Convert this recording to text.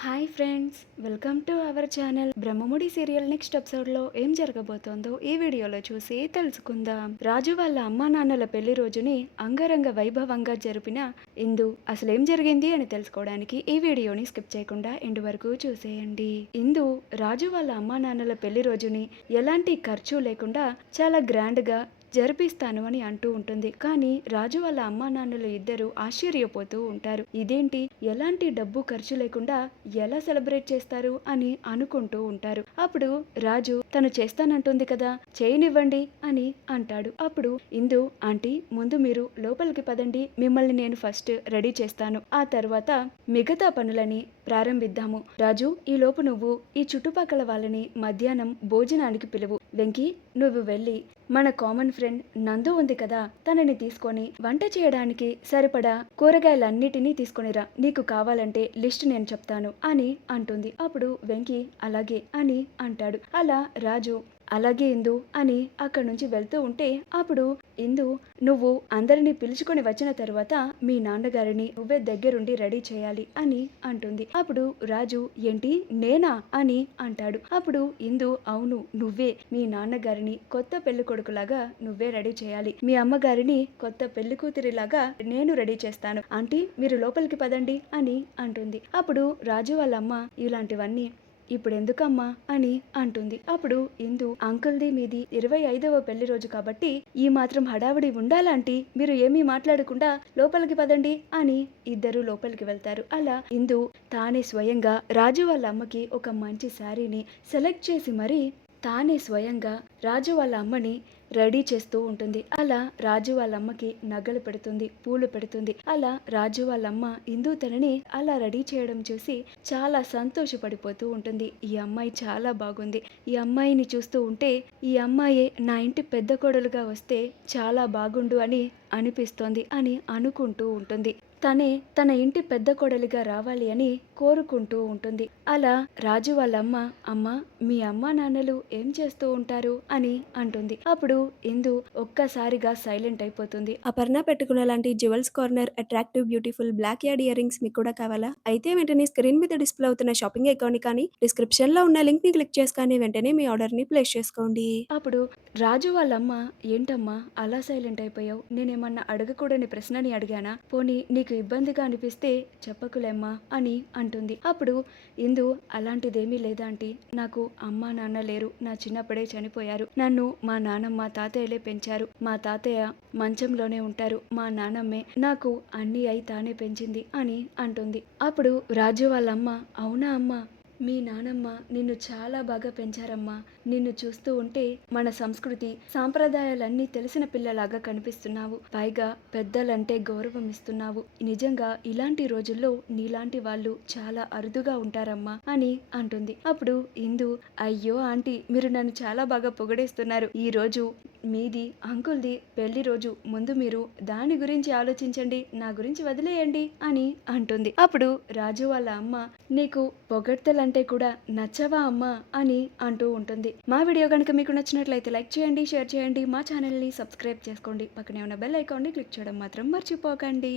Hi friends, welcome to our channel. Brahmamudi serial next ఎపిసోడ్లో ఏం జరగబోతోందో ఈ వీడియోలో చూసి తెలుసుకుందాం. రాజు వాళ్ళ అమ్మా నాన్నల పెళ్లి రోజుని అంగరంగ వైభవంగా జరిపిన ఇందు అసలేం జరిగింది అని తెలుసుకోవడానికి ఈ వీడియోని స్కిప్ చేయకుండా ఎండ్ వరకు చూసేయండి. ఇందు రాజు వాళ్ళ అమ్మా నాన్నల పెళ్లి రోజుని ఎలాంటి ఖర్చు లేకుండా చాలా గ్రాండ్గా జరిపిస్తాను అని అంటూ ఉంటుంది. కానీ రాజు వాళ్ళ అమ్మా నాన్నలు ఇద్దరు ఆశ్చర్యపోతూ ఉంటారు. ఇదేంటి, ఎలాంటి డబ్బు ఖర్చు లేకుండా ఎలా సెలబ్రేట్ చేస్తారు అని అనుకుంటూ ఉంటారు. అప్పుడు రాజు తను చేస్తానంటుంది కదా, చేయనివ్వండి అని అంటాడు. అప్పుడు ఇందు, ఆంటీ ముందు మీరు లోపలికి పదండి, మిమ్మల్ని నేను ఫస్ట్ రెడీ చేస్తాను, ఆ తర్వాత మిగతా పనులని ప్రారంభిద్దాము. రాజు, ఈ లోపు నువ్వు ఈ చుట్టుపక్కల వాళ్ళని మధ్యాహ్నం భోజనానికి పిలువు. వెంకీ, నువ్వు వెళ్ళి మన కామన్ ఫ్రెండ్ నందు ఉంది కదా, తనని తీసుకొని వంట చేయడానికి సరిపడా కూరగాయలన్నిటినీ తీసుకొనిరా, నీకు కావాలంటే లిస్ట్ నేను చెప్తాను అని అంటుంది. అప్పుడు వెంకీ అలాగే అని అంటాడు. అలా రాజు అలాగే ఇందు అని అక్కడి నుంచి వెళ్తూ ఉంటే అప్పుడు ఇందు, నువ్వు అందరినీ పిలుచుకొని వచ్చిన తర్వాత మీ నాన్నగారిని నువ్వే దగ్గరుండి రెడీ చేయాలి అని అంటుంది. అప్పుడు రాజు, ఏంటి నేనా అని అంటాడు. అప్పుడు ఇందు, అవును నువ్వే, మీ నాన్నగారిని కొత్త పెళ్లి కొడుకులాగా నువ్వే రెడీ చేయాలి, మీ అమ్మగారిని కొత్త పెళ్లి కూతురిలాగా నేను రెడీ చేస్తాను, ఆంటీ మీరు లోపలికి పదండి అని అంటుంది. అప్పుడు రాజు వాళ్ళమ్మ ఇలాంటివన్నీ ఇప్పుడు ఎందుకమ్మా అని అంటుంది. అప్పుడు ఇందు, అంకుల్ది మీది 25వ పెళ్లి రోజు కాబట్టి ఈ మాత్రం హడావిడి ఉండాలంటీ, మీరు ఏమీ మాట్లాడకుండా లోపలికి పదండి అని ఇద్దరు లోపలికి వెళ్తారు. అలా ఇందు తానే స్వయంగా రాజు వాళ్ళ అమ్మకి ఒక మంచి శారీని సెలెక్ట్ చేసి మరీ తానే స్వయంగా రాజు వాళ్ళ అమ్మని రెడీ చేస్తూ ఉంటుంది. అలా రాజు వాళ్ళ అమ్మకి నగలు పెడుతుంది, పూలు పెడుతుంది. అలా రాజు వాళ్ళ అమ్మ ఇందు తనని అలా రెడీ చేయడం చూసి చాలా సంతోషపడిపోతూ ఉంటుంది. ఈ అమ్మాయి చాలా బాగుంది, ఈ అమ్మాయిని చూస్తూ ఉంటే ఈ అమ్మాయే నా ఇంటి పెద్ద కోడలుగా వస్తే చాలా బాగుండు అని అనిపిస్తోంది అని అనుకుంటూ ఉంటుంది. తనే తన ఇంటి పెద్ద కోడలిగా రావాలి అని కోరుకుంటూ ఉంటుంది. అలా రాజు వాళ్ళ అమ్మ మీ అమ్మా నాన్నలు ఏం చేస్తూ ఉంటారు అని అంటుంది. అప్పుడు ఇందు ఒక్కసారిగా సైలెంట్ అయిపోతుంది. అపర్ణ పెట్టుకున్న లాంటి jewels corner attractive beautiful black yard earrings మీకు కూడా కావాలా? అయితే వెంటనే స్క్రీన్ మీద డిస్ప్లే అవుతున్న షాపింగ్ అకౌంట్ కానీ డిస్క్రిప్షన్ లో ఉన్న లింక్ ని క్లిక్ చేసుకొని వెంటనే మీ ఆర్డర్ ని ప్లేస్ చేసుకోండి. అప్పుడు రాజు వాళ్ళమ్మ, ఏంటమ్మా అలా సైలెంట్ అయిపోయావు, నేనేమన్నా అడగకూడని ప్రశ్నని అడిగానా, పోనీ నీకు ఇబ్బందిగా అనిపిస్తే చెప్పకులేమ్మా అని అంటుంది. అప్పుడు ఇందు, అలాంటిదేమీ లేదా ఆంటీ, నాకు అమ్మా నాన్న లేరు, నా చిన్నప్పుడే చనిపోయారు, నన్ను మా నాన్నమ్మ తాతయ్యలే పెంచారు, మా తాతయ్య మంచంలోనే ఉంటారు, మా నాన్నమ్మే నాకు అన్నీ అయి తానే పెంచింది అని అంటుంది. అప్పుడు రాజు వాళ్ళమ్మ, అవునా అమ్మా, మీ నానమ్మ నిన్ను చాలా బాగా పెంచారమ్మా, నిన్ను చూస్తూ ఉంటే మన సంస్కృతి సాంప్రదాయాలన్నీ తెలిసిన పిల్లలాగా కనిపిస్తున్నావు, పైగా పెద్దలంటే గౌరవం ఇస్తున్నావు, నిజంగా ఇలాంటి రోజుల్లో నీలాంటి వాళ్ళు చాలా అరుదుగా ఉంటారమ్మా అని అంటుంది. అప్పుడు ఇందు, అయ్యో ఆంటీ, మీరు నన్ను చాలా బాగా పొగడేస్తున్నారు, ఈ రోజు మీది అంకుల్ది పెళ్లి రోజు, ముందు మీరు దాని గురించి ఆలోచించండి, నా గురించి వదిలేయండి అని అంటుంది. అప్పుడు రాజు వాళ్ళ అమ్మ, నీకు పొగడ్తలంటే కూడా నచ్చవా అమ్మా అని అంటూ ఉంటుంది. మా వీడియో కనుక మీకు నచ్చినట్లయితే లైక్ చేయండి, షేర్ చేయండి, మా ఛానల్ని సబ్స్క్రైబ్ చేసుకోండి, పక్కనే ఉన్న బెల్ ఐకాన్ని క్లిక్ చేయడం మాత్రం మర్చిపోకండి.